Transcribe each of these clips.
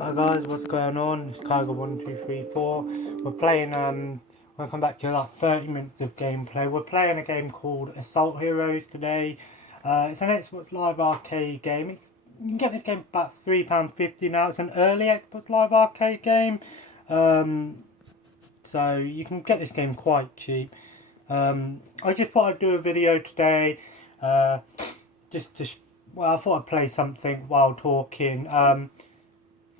Hi guys, what's going on? It's Kyger1234. We're playing, we'll come back to like 30 minutes of gameplay. We're playing a game called Assault Heroes today. It's an Xbox Live Arcade game. You can get this game for about £3.50 now. It's an early Xbox Live Arcade game. So you can get this game quite cheap. I just thought I'd do a video today. I thought I'd play something while talking.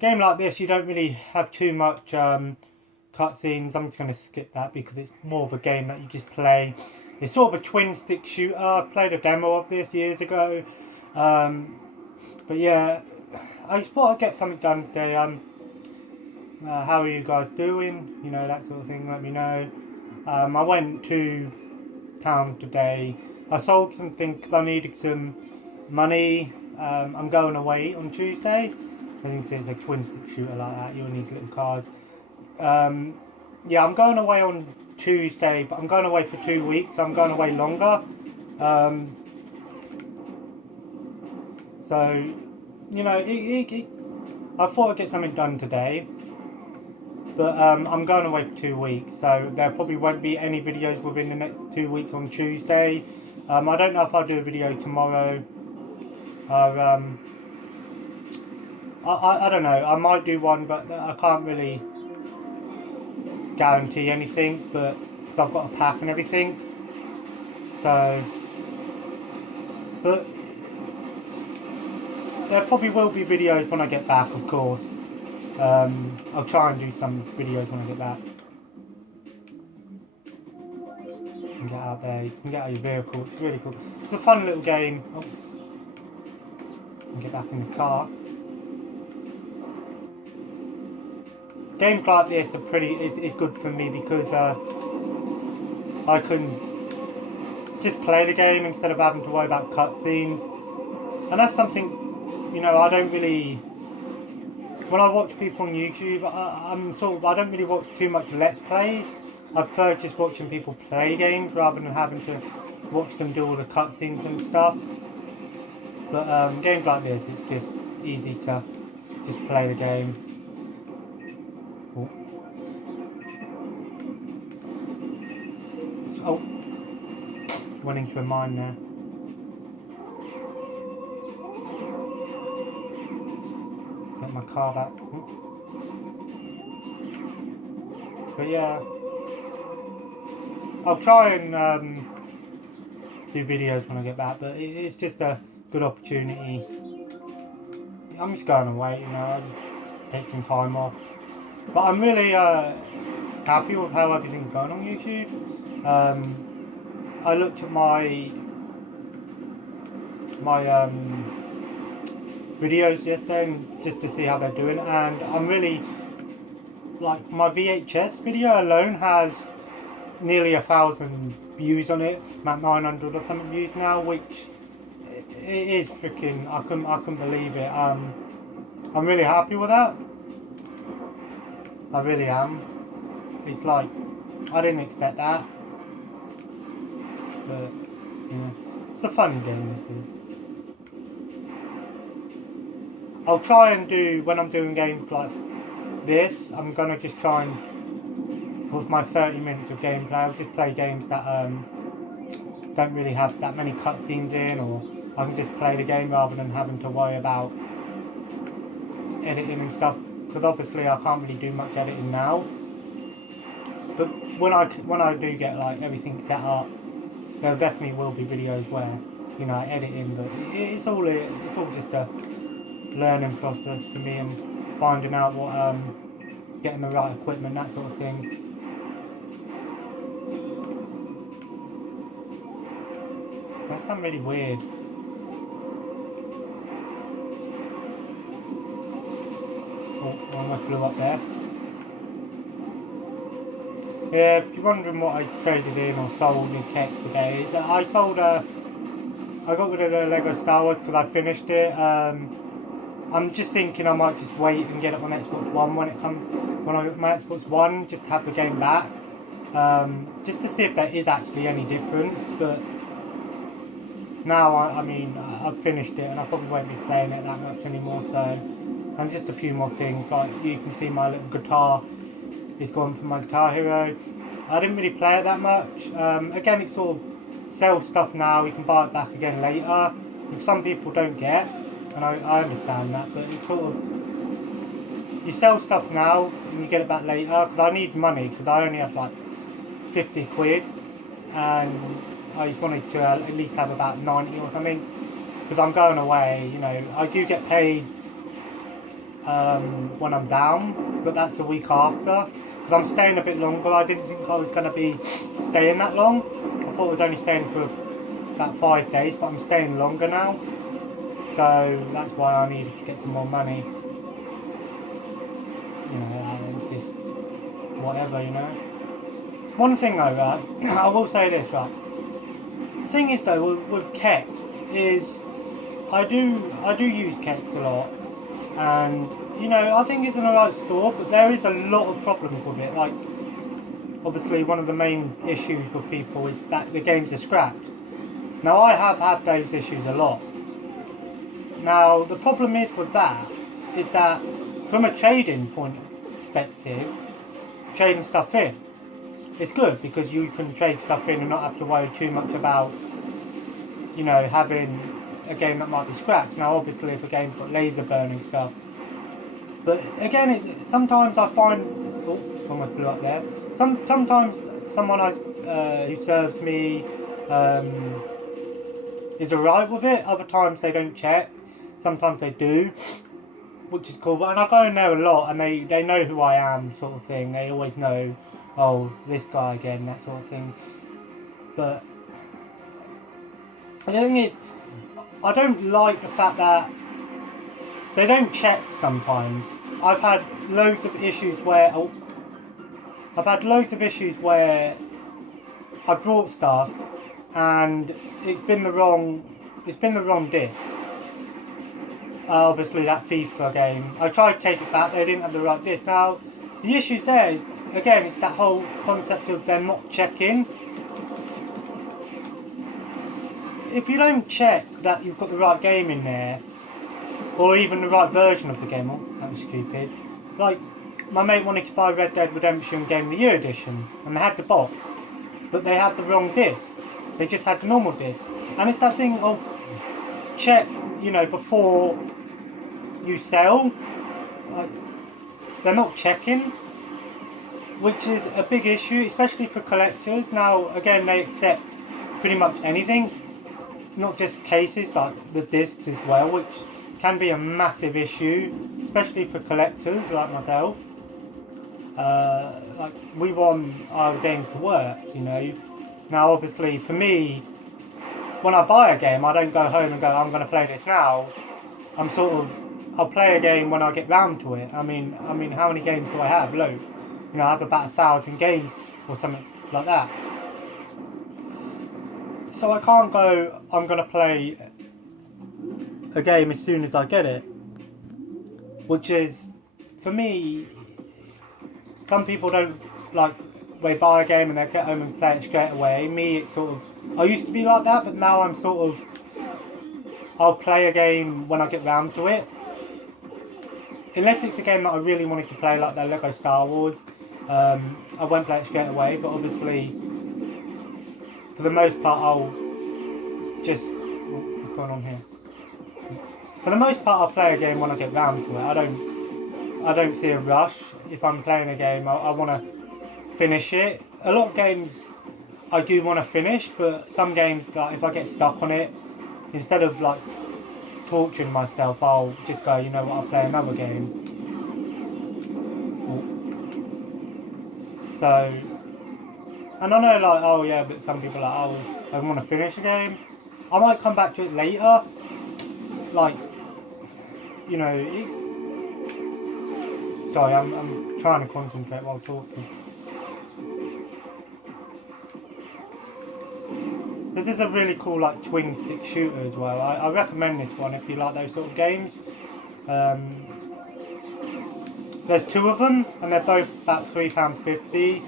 Game like this, you don't really have too much cutscenes. I'm just going to skip that because it's more of a game that you just play. It's sort of a twin stick shooter. I played a demo of this years ago. But yeah, I just thought I'd get something done today. How are you guys doing? You know, that sort of thing, let me know. I went to town today. I sold something because I needed some money. I'm going away on Tuesday. I think it's a twin stick shooter like that. You'll need little cars. Yeah, I'm going away on Tuesday, but I'm going away for 2 weeks. I'm going away longer. So, you know, I thought I'd get something done today. But I'm going away for 2 weeks, so there probably won't be any videos within the next 2 weeks on Tuesday. I don't know if I'll do a video tomorrow. I don't know, I might do one, but I can't really guarantee anything, but because I've got a pack and everything. So, but there probably will be videos when I get back, of course. I'll try and do some videos when I get back. You can get out there, you can get out of your vehicle, it's really cool. It's a fun little game. Oh. Get back in the car. Games like this are is good for me because I can just play the game instead of having to worry about cutscenes. And that's something, you know, I don't really, when I watch people on YouTube, I don't really watch too much Let's Plays. I prefer just watching people play games rather than having to watch them do all the cutscenes and stuff. But games like this, it's just easy to just play the game. Oh, went into a mine there. Get my car back. But yeah, I'll try and do videos when I get back, but it's just a good opportunity. I'm just going away, you know, I'll just take some time off. But I'm really happy with how everything's going on YouTube. I looked at my videos yesterday and just to see how they're doing, and I'm really, like, my VHS video alone has nearly 1,000 views on it, about 900 or something views now, which it is freaking, I couldn't believe it. I'm really happy with that. I really am. It's like, I didn't expect that. But, you know, it's a fun game, this is. I'll try and do, when I'm doing games like this, I'm going to just try and, with my 30 minutes of gameplay, I'll just play games that don't really have that many cutscenes in, or I can just play the game rather than having to worry about editing and stuff, because obviously I can't really do much editing now. But when I do get like everything set up, there definitely will be videos where, you know, editing, but it's all just a learning process for me and finding out what getting the right equipment, that sort of thing. That sounds really weird. Oh, I almost blew up there. Yeah, if you're wondering what I traded in or sold in Kex today, is I sold I got rid of the Lego Star Wars because I finished it. I'm just thinking I might just wait and get it on Xbox One when I get my Xbox One, just to have the game back, just to see if there is actually any difference. But now, I mean, I've finished it and I probably won't be playing it that much anymore, so and just a few more things. Like you can see my little guitar is gone from my Guitar Hero. I didn't really play it that much. Again, it sort of sells stuff now, you can buy it back again later, which some people don't get, and I understand that, but it's sort of, you sell stuff now and you get it back later, because I need money, because I only have like 50 quid, and I just wanted to at least have about 90 or something, because I'm going away, you know. I do get paid when I'm down, but that's the week after, because I'm staying a bit longer. I didn't think I was going to be staying that long. I thought I was only staying for about 5 days, but I'm staying longer now, so that's why I needed to get some more money. You know, it's just whatever, you know. One thing though, right, I will say this, right, the thing is though, with Kex, is I do use Kex a lot, and you know, I think it's an alright store, but there is a lot of problems with it. Like, obviously one of the main issues with people is that the games are scrapped. Now I have had those issues a lot. Now the problem is with that, is that from a trading point perspective, trading stuff in, it's good because you can trade stuff in and not have to worry too much about, you know, having a game that might be scrapped. Now obviously if a game's got laser burning stuff, but again, it's, sometimes I find, oh, almost blew up there. Sometimes someone who served me is alright with it. Other times they don't check. Sometimes they do, which is cool. And I go in there a lot, and they know who I am, sort of thing. They always know, oh, this guy again, that sort of thing. But the thing is, I don't like the fact that they don't check sometimes. I've had loads of issues where I brought stuff and it's been the wrong disc. Obviously that FIFA game, I tried to take it back, they didn't have the right disc. Now the issue there is, again, it's that whole concept of them not checking. If you don't check that you've got the right game in there, or even the right version of the game, oh, that was stupid. Like, my mate wanted to buy Red Dead Redemption Game of the Year edition, and they had the box, but they had the wrong disc. They just had the normal disc. And it's that thing of check, you know, before you sell. Like, they're not checking, which is a big issue, especially for collectors. Now, again, they accept pretty much anything, not just cases, like the discs as well, which can be a massive issue, especially for collectors like myself. Like, we want our games to work, you know. Now obviously for me, when I buy a game, I don't go home and go, I'm going to play this now. I'm sort of, I'll play a game when I get round to it. I mean, how many games do I have? Loads. You know, I have about 1,000 games or something like that. So I can't go, I'm going to play a game as soon as I get it, which is, for me, some people don't, like, they buy a game and they get home and play it straight away. Me, it's sort of, I used to be like that, but now I'm sort of, I'll play a game when I get round to it, unless it's a game that I really wanted to play, like the Lego Star Wars. I won't play it straight away, but obviously for the most part I'll just, what's going on here? For the most part, I'll play a game when I get round to it. I don't see a rush. If I'm playing a game, I want to finish it. A lot of games I do want to finish, but some games, like, if I get stuck on it, instead of like torturing myself, I'll just go, you know what, I'll play another game. So, and I know, like, oh yeah, but some people are like, oh, I want to finish a game. I might come back to it later. Like, you know, it's... Sorry, I'm trying to concentrate while talking. This is a really cool, like, twin stick shooter as well. I recommend this one if you like those sort of games. There's 2 of them, and they're both about £3.50.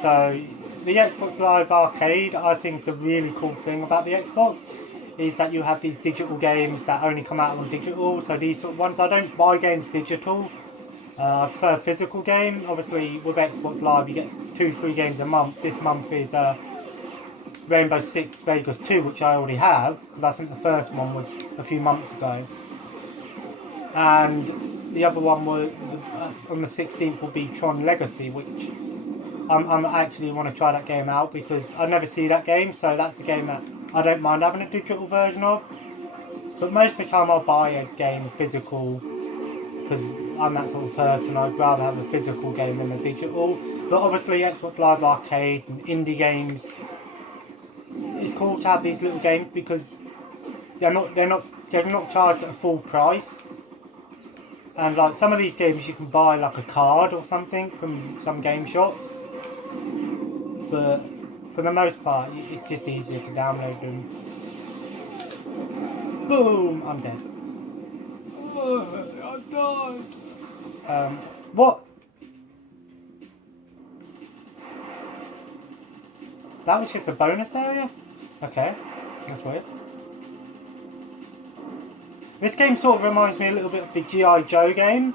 So, the Xbox Live Arcade, I think, is a really cool thing about the Xbox. is that you have these digital games that only come out on digital. So these sort of ones, I don't buy games digital. I prefer a physical game. Obviously, with Xbox Live, you get 2-3 games a month. This month is Rainbow Six Vegas 2, which I already have, because I think the first one was a few months ago. And the other one was on the 16th will be Tron Legacy, which I'm actually want to try that game out because I never see that game, so that's a game that I don't mind having a digital version of. But most of the time I'll buy a game physical because I'm that sort of person. I'd rather have a physical game than a digital. But obviously Xbox Live Arcade and indie games, it's cool to have these little games because they're not charged at a full price. And like some of these games you can buy like a card or something from some game shops. But for the most part it's just easier to download them. Boom! I'm dead. I died. What? That was just a bonus area? Okay, that's weird. This game sort of reminds me a little bit of the G.I. Joe game,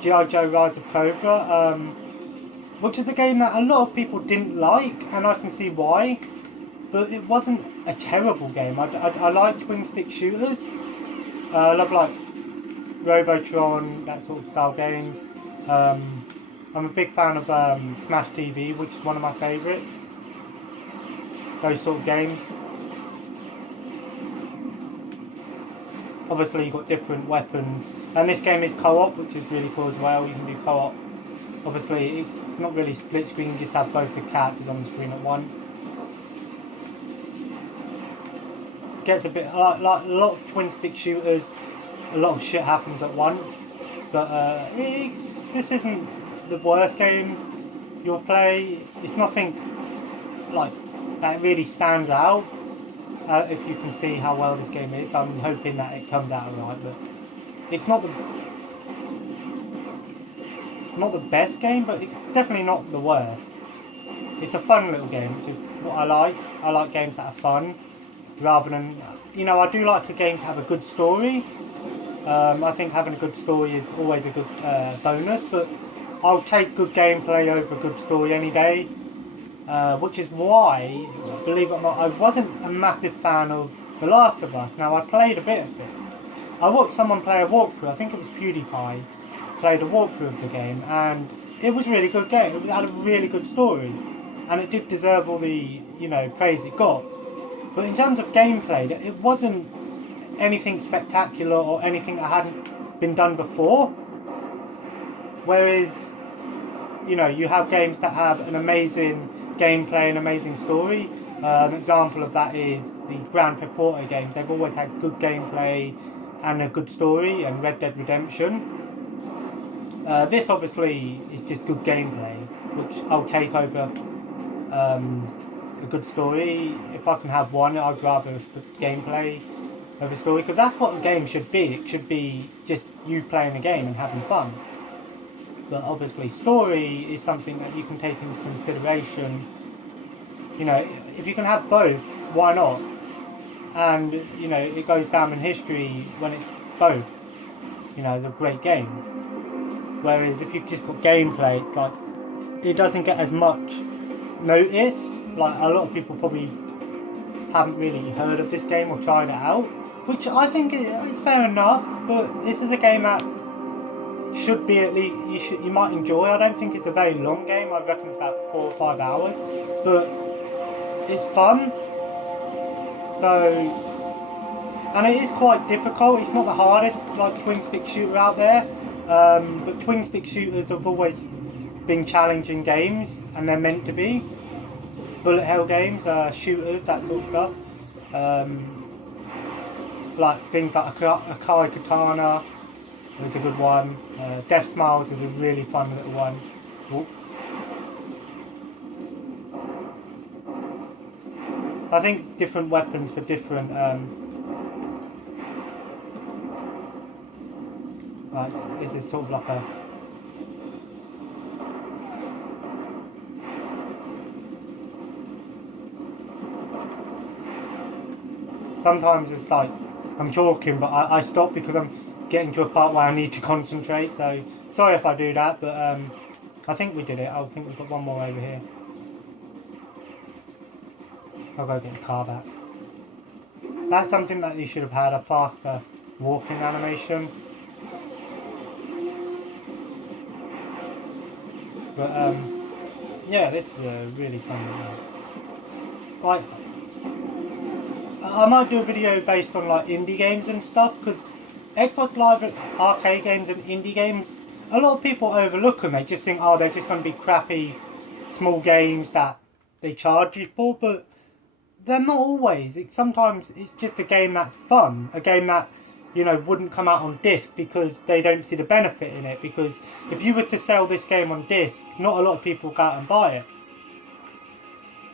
G.I. Joe Rise of Cobra, which is a game that a lot of people didn't like, and I can see why, but it wasn't a terrible game. I like twin stick shooters. I love like Robotron, that sort of style games. I'm a big fan of Smash TV, which is one of my favourites. Those sort of games. Obviously you've got different weapons, and this game is co-op, which is really cool as well. You can do co-op. Obviously it's not really split screen, you just have both the characters on the screen at once. Gets a bit like a lot of twin stick shooters, a lot of shit happens at once, but this isn't the worst game you'll play. It's nothing like that really stands out. If you can see how well this game is, I'm hoping that it comes out alright, but it's not the best game, but it's definitely not the worst. It's a fun little game, which is what I like. I like games that are fun, rather than, I do like a game to have a good story. I think having a good story is always a good bonus, but I'll take good gameplay over good story any day. Which is why, believe it or not, I wasn't a massive fan of The Last of Us. Now, I played a bit of it. I watched someone play a walkthrough, I think it was PewDiePie, played a walkthrough of the game, and it was a really good game. It had a really good story, and it did deserve all the, praise it got. But in terms of gameplay, it wasn't anything spectacular or anything that hadn't been done before. Whereas, you have games that have an amazing gameplay and amazing story. An example of that is the Grand Theft Auto games. They've always had good gameplay and a good story, and Red Dead Redemption. This obviously is just good gameplay, which I'll take over a good story. If I can have one, I'd rather gameplay over story, because that's what a game should be. It should be just you playing a game and having fun. But obviously story is something that you can take into consideration. If you can have both, why not? And, it goes down in history when it's both. It's a great game. Whereas if you've just got gameplay, it's like, it doesn't get as much notice. Like, a lot of people probably haven't really heard of this game or tried it out, which I think is fair enough, but this is a game that should be at least, you might enjoy. I don't think it's a very long game. I reckon it's about 4 or 5 hours, but it's fun. So, and it is quite difficult. It's not the hardest like twin stick shooter out there, but twin stick shooters have always been challenging games, and they're meant to be. Bullet hell games, shooters, that sort of stuff. Like things like Akai Katana is a good one. Death Smiles is a really fun little one. Ooh. I think different weapons for different. Like this is sort of like a. sometimes it's like I'm talking, but I stop because I'm getting to a part where I need to concentrate. So sorry if I do that, but I think we did it. I think we've got one more over here. I'll go get the car back. That's something that you should have had, a faster walking animation. But yeah, this is a really fun video. Like, I might do a video based on like indie games and stuff, because Xbox Live arcade games and indie games, a lot of people overlook them. They just think, oh, they're just going to be crappy small games that they charge you for, but they're not always. Sometimes it's just a game that's fun, a game that, you know, wouldn't come out on disc because they don't see the benefit in it. Because if you were to sell this game on disc, not a lot of people go out and buy it.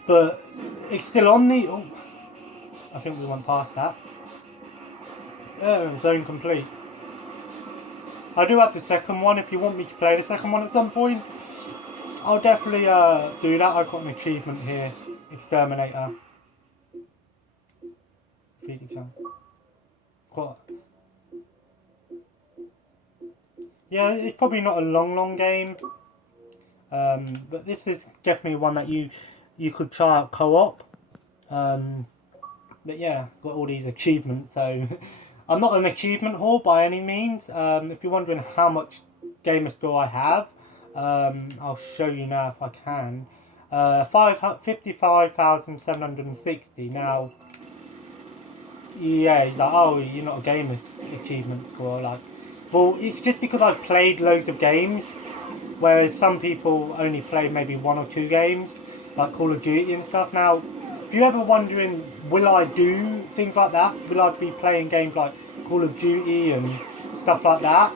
But it's still on the... Oh, I think we went past that. Oh, zone complete. I do have the second one. If you want me to play the second one at some point, I'll definitely do that. I've got an achievement here. Exterminator. What? Yeah, it's probably not a long game, but this is definitely one that you could try out co-op. But yeah, got all these achievements, so I'm not an achievement whore by any means. If you're wondering how much gamer score I have, I'll show you now if I can. 55,760. Now, yeah, he's like, oh, you're not a gamer achievement score. Like, well, it's just because I've played loads of games, whereas some people only play maybe 1 or 2 games, like Call of Duty and stuff. Now, if you're ever wondering, will I do things like that? Will I be playing games like Call of Duty and stuff like that?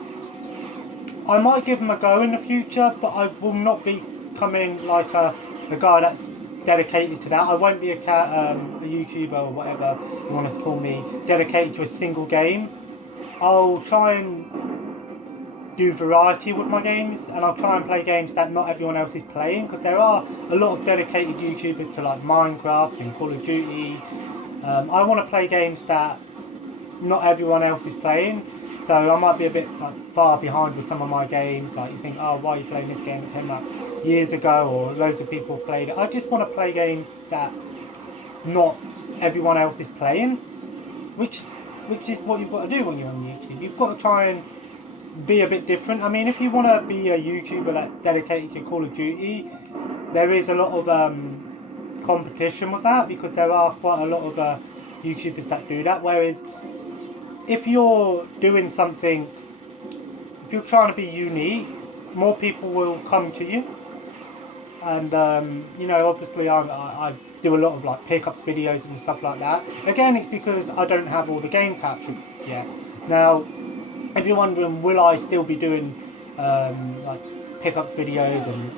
I might give them a go in the future, but I will not be coming like a guy that's dedicated to that. I won't be a YouTuber or whatever you want us to call me, dedicated to a single game. I'll try and do variety with my games, and I'll try and play games that not everyone else is playing, because there are a lot of dedicated YouTubers to like Minecraft and Call of Duty. I want to play games that not everyone else is playing, so I might be a bit like far behind with some of my games. Like you think, oh, why are you playing this game that came out years ago, or loads of people played it. I just want to play games that not everyone else is playing, which is what you've got to do when you're on YouTube. You've got to try and be a bit different. I mean, if you want to be a YouTuber that's dedicated to Call of Duty, there is a lot of competition with that, because there are quite a lot of YouTubers that do that. Whereas if you're doing something, if you're trying to be unique, more people will come to you. And you know, obviously I do a lot of like pickups videos and stuff like that. Again, it's because I don't have all the game captured yet. Now, if you're wondering, will I still be doing like pickup videos and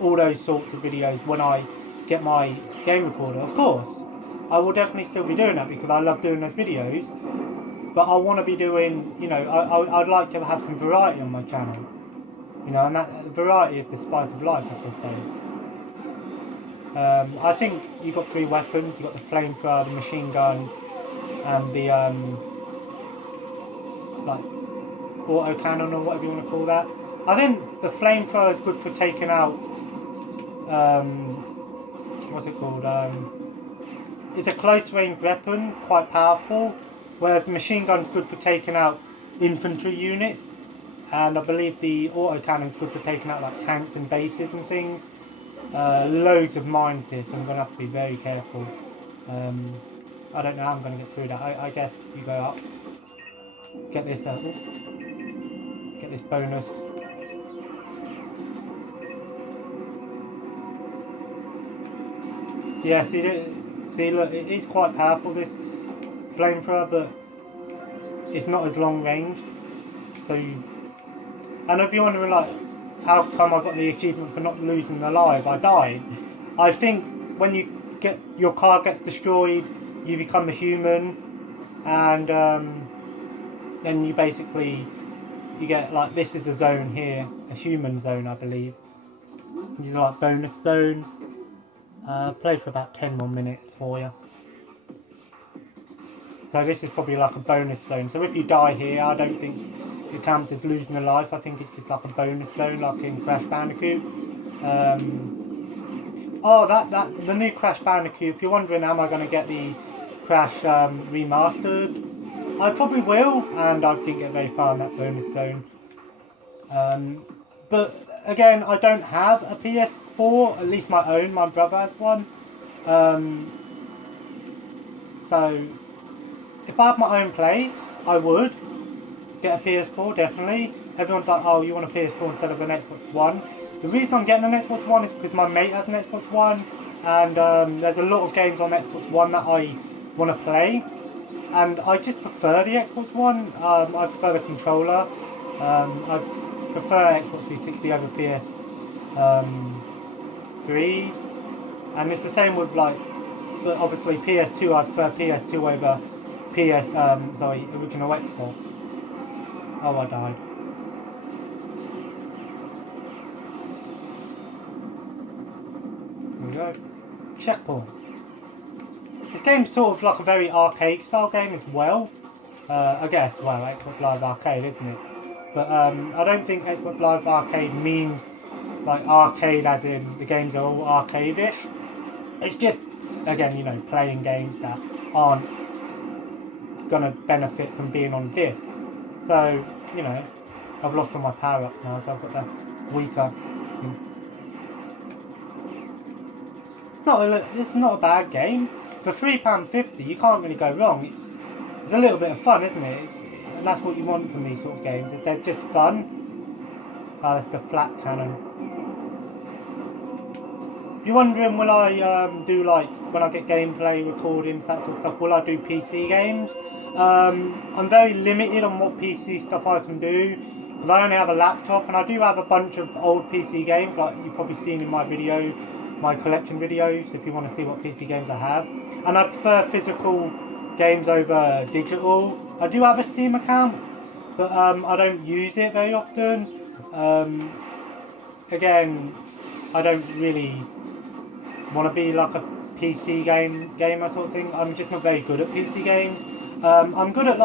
all those sorts of videos when I get my game recorder? Of course, I will definitely still be doing that, because I love doing those videos. But I want to be doing, you know, I'd like to have some variety on my channel. You know, and that variety is the spice of life, as they say. I think you've got 3 weapons. You've got the flamethrower, the machine gun, and the like auto cannon, or whatever you want to call that. I think the flamethrower is good for taking out what's it called? It's a close range weapon, quite powerful. Whereas the machine gun is good for taking out infantry units, and I believe the auto cannon is good for taking out like tanks and bases and things. Loads of mines here, so I'm going to have to be very careful. I don't know how I'm going to get through that. I guess you go up, get this bonus. Yeah, see, look, it is quite powerful, this flamethrower, but it's not as long range. So, and if you're wondering, like, how come I got the achievement for not losing the life? I died. I think when your car gets destroyed, you become a human, and then you get like, this is a zone here, a human zone, I believe. This is like bonus zone. Play for about 10 more minutes for you. So this is probably like a bonus zone. So if you die here, I don't think it counts as losing a life. I think it's just like a bonus zone, like in Crash Bandicoot. Oh, the new Crash Bandicoot. If you're wondering, am I going to get the Crash remastered? I probably will, and I didn't get very far in that bonus zone. But again, I don't have a PS4, at least my own. My brother has one. So if I had my own place, I would get a PS4, definitely. Everyone's like, oh, you want a PS4 instead of an Xbox One. The reason I'm getting an Xbox One is because my mate has an Xbox One, and there's a lot of games on Xbox One that I want to play, and I just prefer the Xbox One. I prefer the controller. I prefer Xbox 360 over PS3, and it's the same with like, but obviously PS2. I prefer PS2 over original Xbox. Oh, I died. Here we go. Checkpoint. This game's sort of like a very arcade style game as well. I guess, well, Xbox Live Arcade, isn't it? But I don't think Xbox Live Arcade means like arcade as in the games are all arcade-ish. It's just, again, you know, playing games that aren't gonna benefit from being on disc. So, you know, I've lost all my power up now, so I've got the weaker. It's not a bad game. For £3.50, you can't really go wrong. It's a little bit of fun, isn't it? And that's what you want from these sort of games. They're just fun. Oh, that's the flat cannon. If you're wondering, will I do like when I get gameplay recordings, that sort of stuff? Will I do PC games? I'm very limited on what PC stuff I can do because I only have a laptop, and I do have a bunch of old PC games, like you've probably seen in my video, my collection videos, if you want to see what PC games I have. And I prefer physical games over digital. I do have a Steam account, but I don't use it very often. Again, I don't really want to be like a PC gamer sort of thing. I'm just not very good at PC games. I'm good at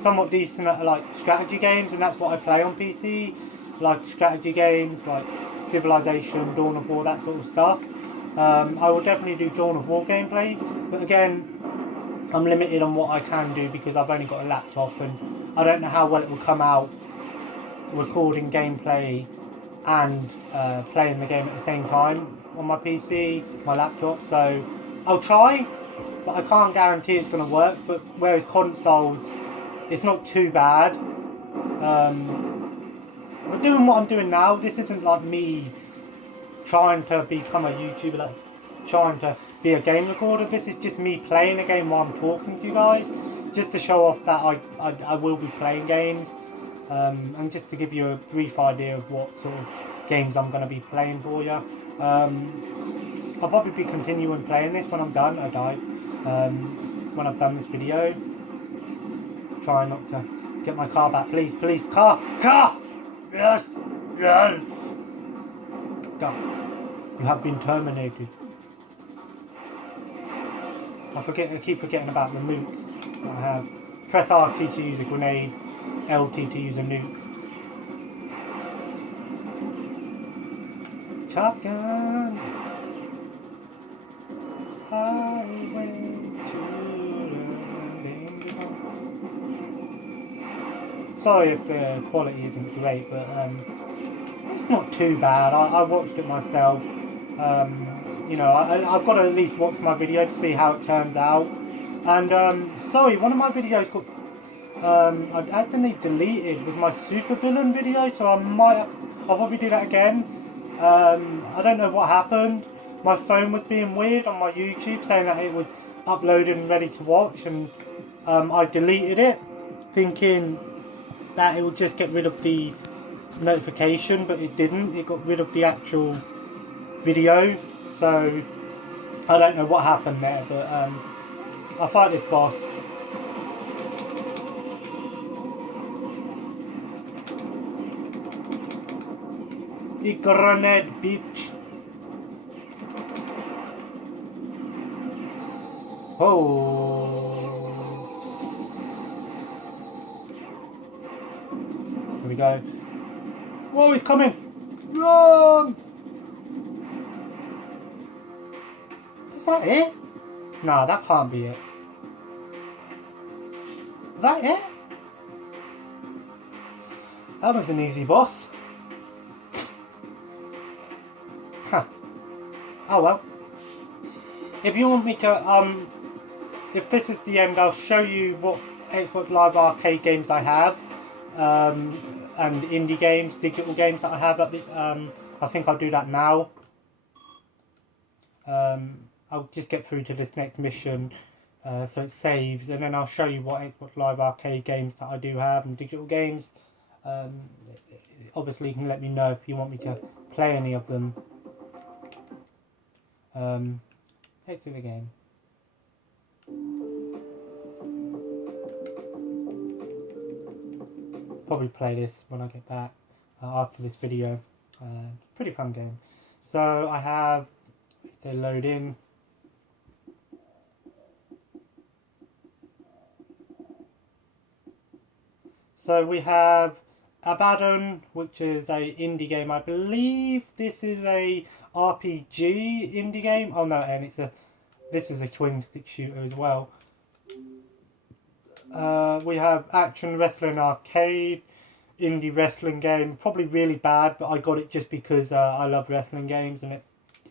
somewhat decent at like strategy games, and that's what I play on PC. Like strategy games, like Civilization, Dawn of War, that sort of stuff. I will definitely do Dawn of War gameplay, but again, I'm limited on what I can do because I've only got a laptop, and I don't know how well it will come out recording gameplay and playing the game at the same time on my PC, my laptop. So I'll try, but I can't guarantee it's going to work. But whereas consoles, it's not too bad. But doing what I'm doing now, this isn't like me trying to become a YouTuber, like trying to be a game recorder. This is just me playing a game while I'm talking to you guys, just to show off that I will be playing games, and just to give you a brief idea of what sort of games I'm going to be playing for you. I'll probably be continuing playing this when I'm done. I died. When I've done this video, try not to get my car back, please, car, yes, yes. Go. You have been terminated. I keep forgetting about the nukes that I have. Press RT to use a grenade, LT to use a nuke. Top Gun. Highway to the Sorry if the quality isn't great, but it's not too bad. I watched it myself. You know, I've got to at least watch my video to see how it turns out. And sorry, one of my videos got I accidentally deleted with my supervillain video, so I'll probably do that again. I don't know what happened. My phone was being weird on my YouTube, saying that it was uploaded and ready to watch, and I deleted it, thinking that it would just get rid of the notification, but it didn't. It got rid of the actual video, so I don't know what happened there, but I fight this boss. The grenade, bitch. Oh. go. Whoa, he's coming! Run! Is that it? Nah, that can't be it. Is that it? That was an easy boss. Huh. Oh well. If you want me to, if this is the end, I'll show you what Xbox Live Arcade games I have, and indie games, digital games that I have. I think I'll do that now. I'll just get through to this next mission, so it saves, and then I'll show you what Xbox Live Arcade games that I do have and digital games. Obviously, you can let me know if you want me to play any of them. Exit the game. Probably play this when I get back after this video. Pretty fun game. So I have, they load in. So we have Abaddon, which is a indie game. I believe this is a RPG indie game. Oh no, and this is a twin stick shooter as well. We have Action Wrestling Arcade, indie wrestling game. Probably really bad, but I got it just because I love wrestling games. And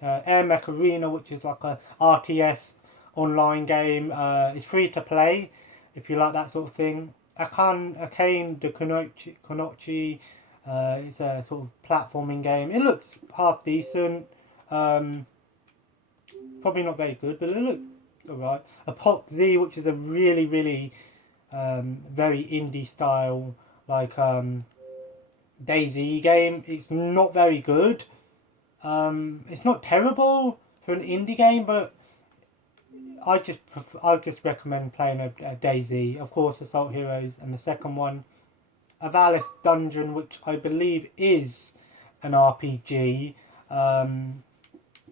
Air Mech Arena, which is like a RTS online game. It's free to play if you like that sort of thing. Arcane de Konochi, it's a sort of platforming game. It looks half decent. Probably not very good, but it looks alright. Apoc Z, which is a really, really very indie style, like DayZ game. It's not very good. It's not terrible for an indie game, but I just recommend playing a DayZ. Of course, Assault Heroes, and the second one, Avalis Dungeon, which I believe is an RPG.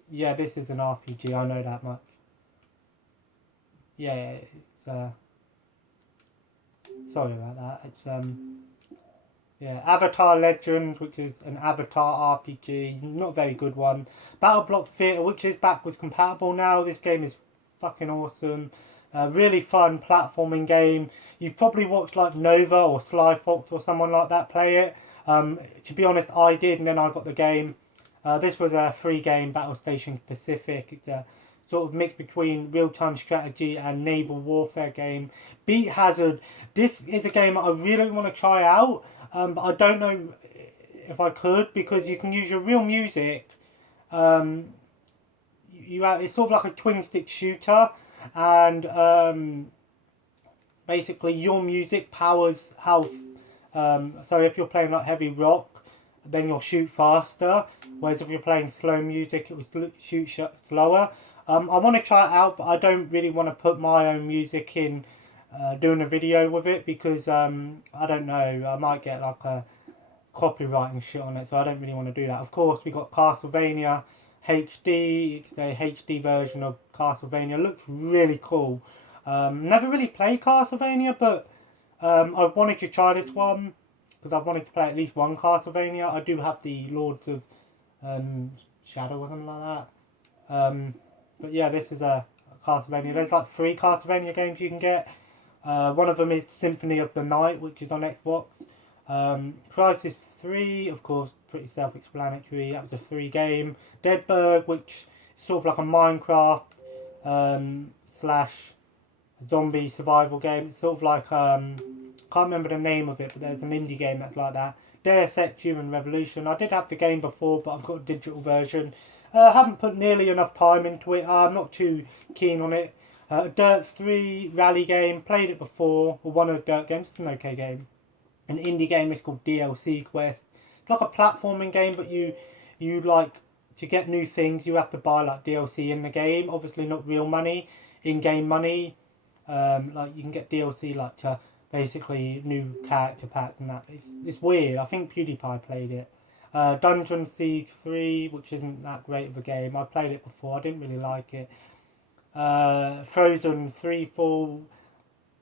Yeah, this is an RPG. I know that much. Yeah, it's sorry about that. It's yeah, Avatar Legends, which is an Avatar RPG, not a very good one. Battle Block Theatre, which is backwards compatible now. This game is fucking awesome. Really fun platforming game. You've probably watched like Nova or Sly Fox or someone like that play it. To be honest, I did, and then I got the game. This was a free game, Battle Station Pacific. It's a sort of mix between real-time strategy and naval warfare game. Beat Hazard. This is a game I really want to try out, but I don't know if I could, because you can use your real music. It's sort of like a twin stick shooter, and basically your music powers health. So if you're playing like heavy rock, then you'll shoot faster, whereas if you're playing slow music, it will shoot slower. I want to try it out, but I don't really want to put my own music in doing a video with it, because I don't know, I might get like a copyright and shit on it, so I don't really want to do that. Of course, we got Castlevania HD. It's the HD version of Castlevania. Looks really cool. Never really played Castlevania, but I wanted to try this one because I wanted to play at least one Castlevania. I do have the Lords of Shadow or something like that. But yeah, this is a Castlevania. There's like 3 Castlevania games you can get. One of them is Symphony of the Night, which is on Xbox. Crysis 3, of course, pretty self-explanatory. That was a 3 game. Deadberg, which is sort of like a Minecraft slash zombie survival game. It's sort of like, can't remember the name of it, but there's an indie game that's like that. Deus Ex Human Revolution. I did have the game before, but I've got a digital version. Haven't put nearly enough time into it. I'm not too keen on it. Dirt 3 rally game. Played it before. Or one of the Dirt games. It's an okay game. An indie game is called DLC Quest. It's like a platforming game, but you like, to get new things, you have to buy like DLC in the game. Obviously not real money, in-game money. Like you can get DLC like to basically new character packs and that. It's weird. I think PewDiePie played it. Dungeon Siege 3, which isn't that great of a game. I played it before. I didn't really like it. Frozen 3 Fall.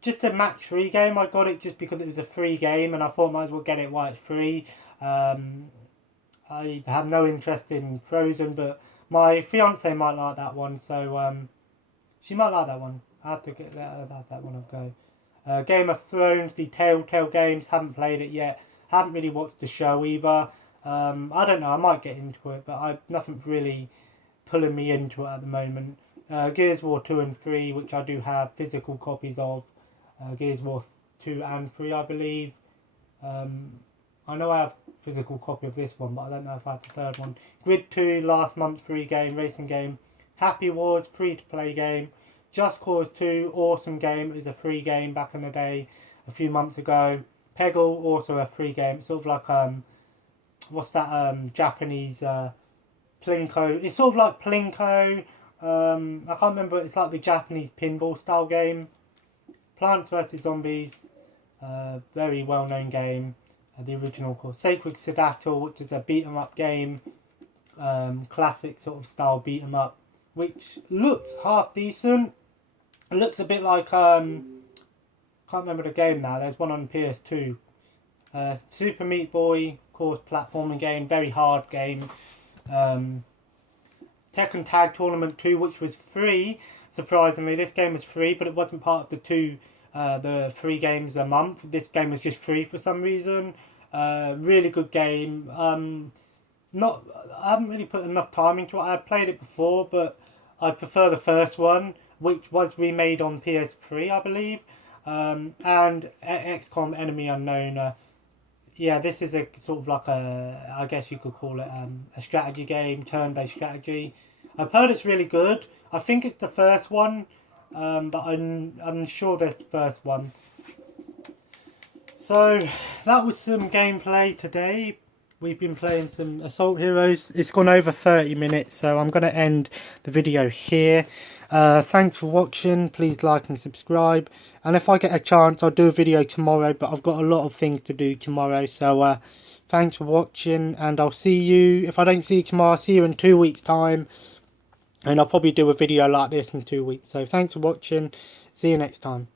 just a match 3 game. I got it just because it was a free game, and I thought I might as well get it while it's free. I have no interest in Frozen, but my fiance might like that one, so she might like that one. I have to get that one a go. Game of Thrones, the Telltale games, haven't played it yet. Haven't really watched the show either. I don't know, I might get into it, but nothing's really pulling me into it at the moment. Gears of War 2 and 3, which I do have physical copies of. Gears of War 2 and 3, I believe. I know I have physical copy of this one, but I don't know if I have the third one. Grid 2, last month, free game, racing game. Happy Wars, free to play game. Just Cause 2, awesome game. It was a free game back in the day, a few months ago. Peggle, also a free game. It's sort of like what's that Japanese Plinko? It's sort of like Plinko. I can't remember. It's like the Japanese pinball style game. Plants vs Zombies, very well known game. The original called Sacred Sedattle, which is a beat 'em up game, classic sort of style beat 'em up, which looks half decent. It looks a bit like can't remember the game now. There's one on PS2. Super Meat Boy, of course, platforming game, very hard game. Tekken Tag Tournament 2, which was free. Surprisingly, this game was free, but it wasn't part of the 3 games a month. This game was just free for some reason. Really good game. I haven't really put enough time into it. I've played it before, but I prefer the first one, which was remade on PS3, I believe. And XCOM Enemy Unknown. Yeah, this is a sort of like I guess you could call it a strategy game, turn-based strategy. I've heard it's really good. I think it's the first one, but I'm sure there's the first one. So that was some gameplay today. We've been playing some Assault Heroes. It's gone over 30 minutes, so I'm going to end the video here. Thanks for watching. Please like and subscribe. And if I get a chance, I'll do a video tomorrow, but I've got a lot of things to do tomorrow. So thanks for watching, and I'll see you. If I don't see you tomorrow, I'll see you in 2 weeks' time. And I'll probably do a video like this in 2 weeks. So thanks for watching. See you next time.